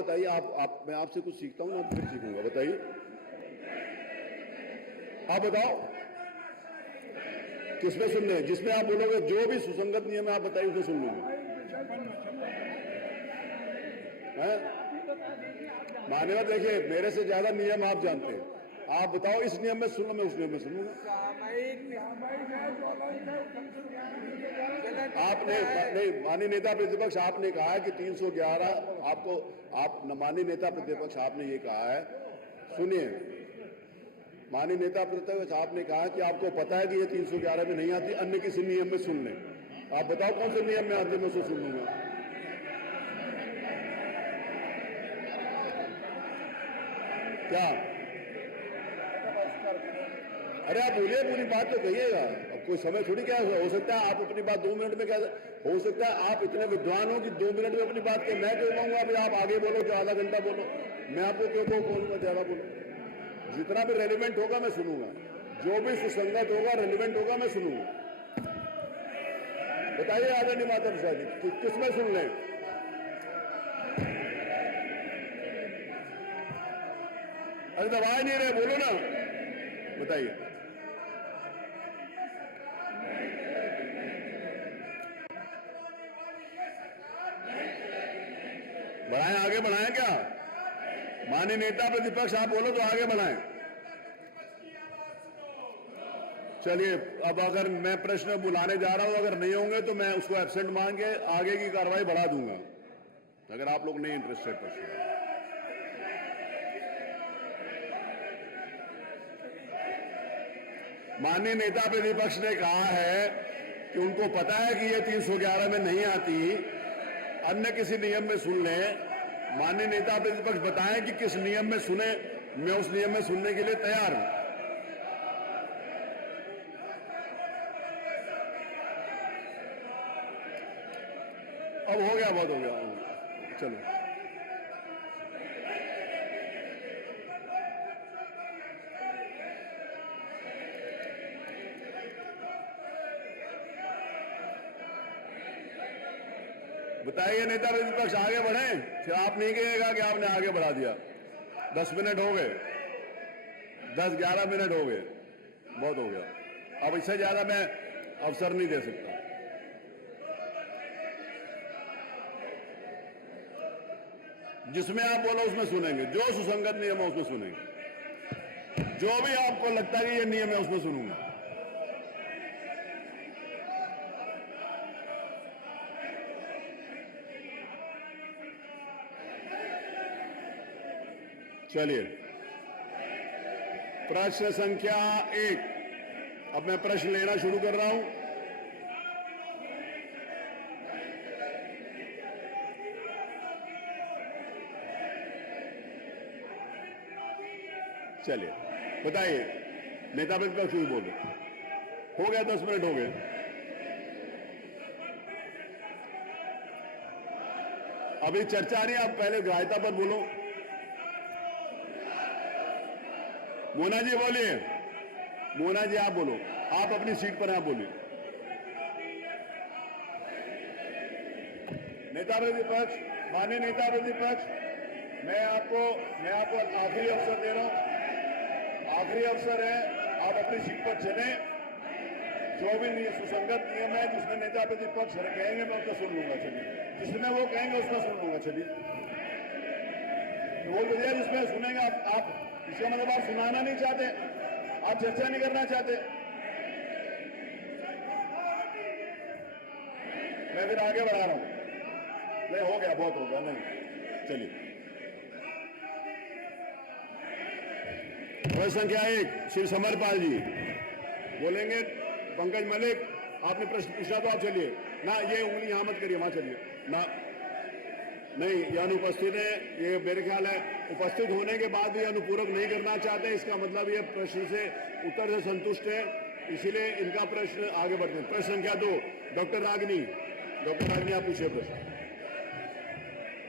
बताइए, आप मैं आपसे कुछ सीखता हूँ ना, फिर सीखूंगा। बताइए, आप बताओ किसमें सुनने हैं? जिसमें आप बोलोगे जो भी सुसंगत नियम है आप बताइए, उसे सुन लूंगा। मान्यवर देखिए, मेरे से ज्यादा नियम आप जानते हैं। आप बताओ इस नियम में सुन लो, मैं उस नियम में सुनूंगा। आपने नहीं, माननीय नेता प्रतिपक्ष, आपने कहा है कि 311 आपको, आप माननीय नेता प्रतिपक्ष आपने ये कहा है, सुनिए माननीय नेता प्रतिपक्ष, आपने कहा कि आपको पता है कि ये 311 में नहीं आती, अन्य किसी नियम में सुन लें। आप बताओ कौन से नियम में आती है, मैं उसे सुन लूंगा। क्या? अरे आप बोलिए, पूरी बात तो कहिएगा। अब कोई समय थोड़ी क्या हो सकता है आप अपनी बात 2 मिनट में, क्या हो सकता है आप इतने विद्वान हो कि 2 मिनट में अपनी बात के मैं क्यों कहूंगा अभी आप आगे बोलो कि आधा घंटा बोलो? मैं आपको क्यों बोलूंगा ज्यादा बोलो? जितना भी रेलिवेंट होगा मैं सुनूंगा, जो भी सुसंगत होगा, रेलिवेंट होगा, मैं सुनूंगा। बताइए आदरणीय माता प्रसाद जी, किसमें सुन लें? अरे दबाए नहीं रहे, बोलो ना, बताइए। बढ़ाएं, आगे बढ़ाएं क्या? माननीय नेता प्रतिपक्ष आप बोलो तो आगे बढ़ाएं। चलिए, अब अगर मैं प्रश्न बुलाने जा रहा हूं, अगर नहीं होंगे तो मैं उसको एब्सेंट मान के आगे की कार्रवाई बढ़ा दूंगा, अगर आप लोग नहीं इंटरेस्टेड प्रश्न। माननीय नेता प्रतिपक्ष ने कहा है कि उनको पता है कि ये 311 में नहीं आती, अन्य किसी नियम में सुन लें। माननीय नेता प्रतिपक्ष बताएं कि किस नियम में सुने, मैं उस नियम में सुनने के लिए तैयार हूं। अब हो गया, बहुत हो गया, चलो। बताइए नेता प्रतिपक्ष, आगे बढ़े, फिर आप नहीं कहिएगा कि आपने आगे बढ़ा दिया। 10 मिनट हो गए, 10-11 मिनट हो गए, बहुत हो गया। अब इससे ज्यादा मैं अवसर नहीं दे सकता। जिसमें आप बोलो उसमें सुनेंगे, जो सुसंगत नियम है उसमें सुनेंगे, जो भी आपको लगता है कि ये नियम है उसमें सुनूंगा। चलिए, प्रश्न संख्या 1, अब मैं प्रश्न लेना शुरू कर रहा हूं। चलिए, बताइए, नेता प्रतिपक्ष क्यों बोल रहे? हो गया, 10 मिनट हो गए। अभी चर्चा नहीं, आप पहले ग्राह्यता पर बोलो। मोना जी बोलिए, मोना जी आप बोलो, आप अपनी सीट पर हैं, आप बोलिए। नेता प्रतिपक्ष, माननीय नेता प्रतिपक्ष, मैं आपको आखिरी अवसर दे रहा हूं, आखिरी अवसर है, आप अपनी सीट पर चले। जो भी सुसंगत नियम है जिसमें नेता प्रतिपक्ष कहेंगे मैं उसको सुन लूंगा। चलिए, जिसमें वो कहेंगे उसको सुन लूंगा। चलिए, बोल दीजिए जिसमें सुनेंगे आप इसका मतलब आप सुनाना नहीं चाहते, आप चर्चा नहीं करना चाहते। मैं फिर आगे बढ़ा रहा हूं। नहीं, हो गया, बहुत हो गया, नहीं। चलिए, प्रश्न संख्या 1, श्री समरपाल जी बोलेंगे। पंकज मलिक, आपने प्रश्न पूछा तो आप चलिए ना, ये उंगली यहां मत करिए, वहां चलिए ना। नहीं, ये अनुपस्थित है, ये मेरे ख्याल है उपस्थित होने के बाद भी अनुपूरक नहीं करना चाहते, इसका मतलब ये प्रश्न से उत्तर से संतुष्ट है, इसीलिए इनका प्रश्न आगे बढ़ते हैं। प्रश्न संख्या 2, डॉक्टर रागिनी, आप पूछिए प्रश्न।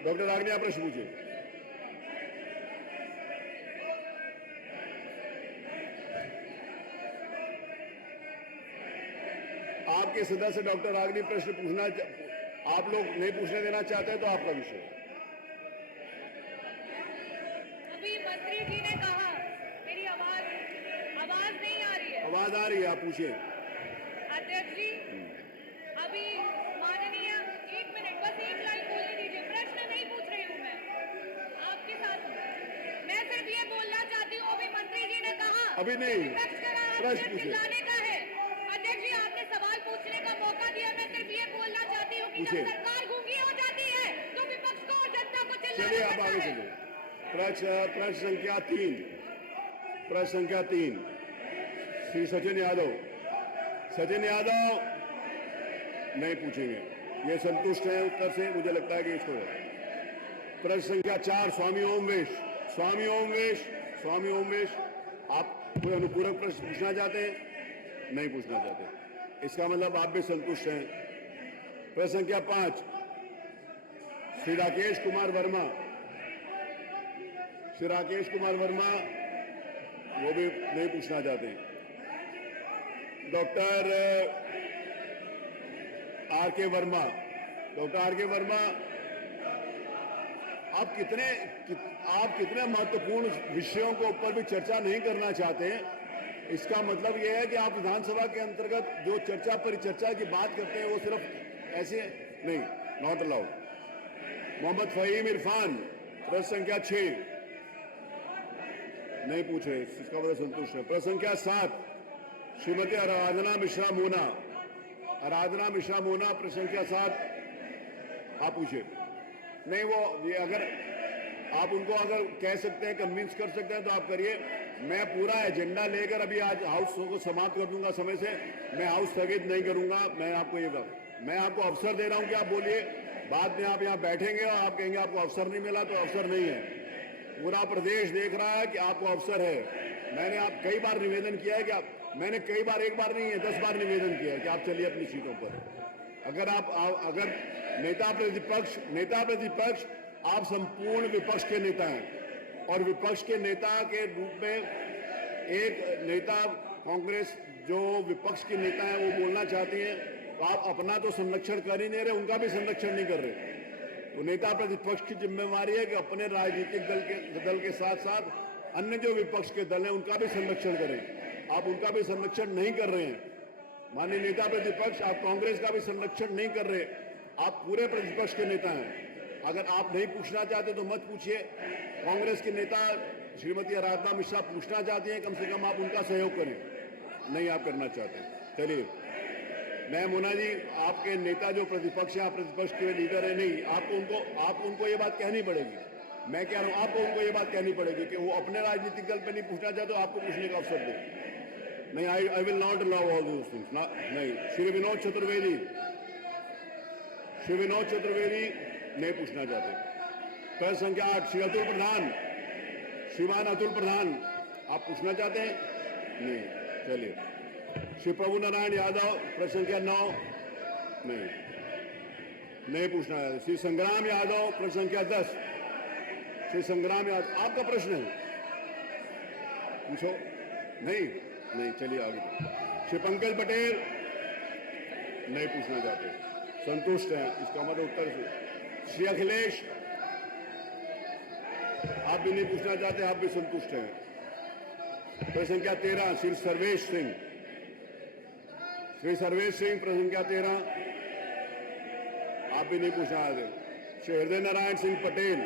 डॉक्टर रागिनी, आप प्रश्न पूछिए। आपके सदस्य डॉक्टर रागिनी प्रश्न पूछना, आप लोग नहीं पूछने देना चाहते तो आपका विषय। मंत्री जी ने कहा, मेरी आवाज आवाज नहीं आ रही है। आवाज आ रही है, आप पूछिए। अध्यक्ष जी, अभी माननीय, एक मिनट, बस एक लाइन बोलने दीजिए। प्रश्न नहीं पूछ रही हूँ मैं, आपके साथ हूँ। मैं सिर्फ ये बोलना चाहती हूँ, अभी मंत्री जी ने कहा अभी नहीं, विपक्ष का राह प्रश्न सिर्फ पूछिए। चिल्लाने का है। अध्यक्ष जी, आपने सवाल पूछने का मौका दिया। मैं सिर्फ ये बोलना चाहती हूँ कि जब पूछिए। सरकार गूंगी हो जाती है तो विपक्ष को और जनता को चलिए चिल्लाना आप पड़ता आगे है। चलिए। प्रश्न संख्या 3, प्रश्न संख्या 3, श्री सचिन यादव। सचिन यादव नहीं पूछेंगे, ये संतुष्ट है उत्तर से, मुझे लगता है कि इसको। प्रश्न संख्या 4, स्वामी ओमवेश। स्वामी ओमवेश, स्वामी ओमवेश, आप कोई अनुपूरक प्रश्न पूछना चाहते हैं? नहीं पूछना चाहते, इसका मतलब आप भी संतुष्ट हैं। प्रश्न संख्या 5, श्री राकेश कुमार वर्मा। श्री राकेश कुमार वर्मा, वो भी नहीं पूछना चाहते हैं। डॉक्टर आर के वर्मा। डॉक्टर आर के वर्मा, आप कितने महत्वपूर्ण विषयों के ऊपर भी चर्चा नहीं करना चाहते हैं। इसका मतलब यह है कि आप विधानसभा के अंतर्गत जो चर्चा परिचर्चा की बात करते हैं वो सिर्फ ऐसे नहीं, नॉट अलाउड। मोहम्मद फहीम इरफान, प्रश्न संख्या 6, नहीं पूछे, इसका मतलब संतुष्ट है। प्रश्न संख्या 7, श्रीमती आराधना मिश्रा मोना। आराधना मिश्रा मोना, प्रश्न संख्या 7, आप पूछिए। नहीं, वो ये अगर आप उनको अगर कह सकते हैं, कन्विंस कर सकते हैं तो आप करिए। मैं पूरा एजेंडा लेकर अभी आज हाउस को समाप्त कर दूंगा समय से। मैं हाउस स्थगित नहीं करूंगा। मैं आपको अवसर दे रहा हूं कि आप बोलिए। बाद में आप यहां बैठेंगे और आप कहेंगे आपको अवसर नहीं मिला, तो अवसर नहीं है। पूरा प्रदेश देख रहा है कि आपको अवसर है। मैंने आप कई बार निवेदन किया है कि मैंने कई बार, एक बार नहीं है 10 बार निवेदन किया है कि आप चलिए अपनी सीटों पर। अगर नेता प्रतिपक्ष, आप संपूर्ण विपक्ष के नेता हैं और विपक्ष के नेता के रूप में एक नेता कांग्रेस जो विपक्ष के नेता हैं वो बोलना चाहती हैं, तो आप अपना तो संरक्षण कर ही नहीं रहे, उनका भी संरक्षण नहीं कर रहे। तो नेता प्रतिपक्ष की जिम्मेवारी है कि अपने राजनीतिक दल के साथ साथ अन्य जो विपक्ष के दल हैं उनका भी संरक्षण करें। आप उनका भी संरक्षण नहीं कर रहे हैं। माननीय नेता प्रतिपक्ष, आप कांग्रेस का भी संरक्षण नहीं कर रहे। आप पूरे प्रतिपक्ष के नेता हैं। अगर आप नहीं पूछना चाहते तो मत पूछिए। कांग्रेस के नेता श्रीमती आराधना मिश्रा पूछना चाहती हैं, कम से कम आप उनका सहयोग करें। नहीं, आप करना चाहते। चलिए, मैं मोना जी, आपके नेता जो प्रतिपक्ष है, आप प्रतिपक्ष के लीडर है, नहीं, आपको उनको ये बात कहनी पड़ेगी। मैं कह रहा हूं, आपको उनको ये बात कहनी पड़ेगी कि वो अपने राजनीतिक दल पे नहीं पूछना चाहते, तो आपको पूछने का अवसर दे। नहीं, I will not allow all those things. नहीं। श्री विनोद चतुर्वेदी नहीं पूछना चाहते। प्रश्न संख्या 8, श्री अतुल प्रधान। श्रीमान अतुल प्रधान, आप पूछना चाहते हैं? नहीं। चलिए, श्री प्रभु नारायण यादव, प्रश्न संख्या 9, नहीं पूछना चाहते। श्री संग्राम यादव, प्रश्न संख्या 10। श्री संग्राम यादव, आपका प्रश्न है, पूछो। नहीं, चलिए आगे। श्री पंकज पटेल नहीं पूछना चाहते, संतुष्ट हैं, इसका मतलब उत्तर से। श्री अखिलेश, आप भी नहीं पूछना चाहते, आप भी संतुष्ट हैं। प्रश्न संख्या 13, श्री सर्वेश सिंह। प्रश्न संख्या 13, आप भी नहीं पूछना चाहते। श्री हृदय नारायण सिंह पटेल,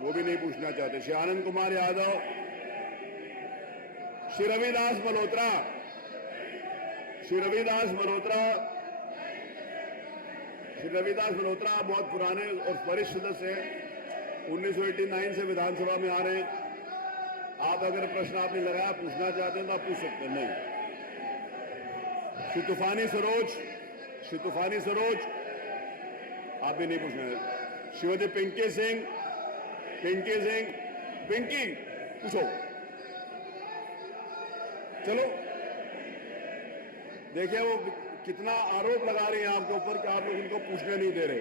वो भी नहीं पूछना चाहते। श्री आनंद कुमार यादव। श्री रविदास मल्होत्रा बहुत पुराने और वरिष्ठ सदस्य हैं, 1989 से विधानसभा में आ रहे हैं। आप अगर प्रश्न आपने लगाया पूछना चाहते हैं तो आप पूछ सकते हैं। नहीं। श्री तूफानी सरोज, आप भी नहीं पूछना है। श्रीमती पिंकी सिंह, पूछो। चलो, देखिए वो कितना आरोप लगा रही हैं आपके ऊपर कि आप लोग उनको पूछने नहीं दे रहे।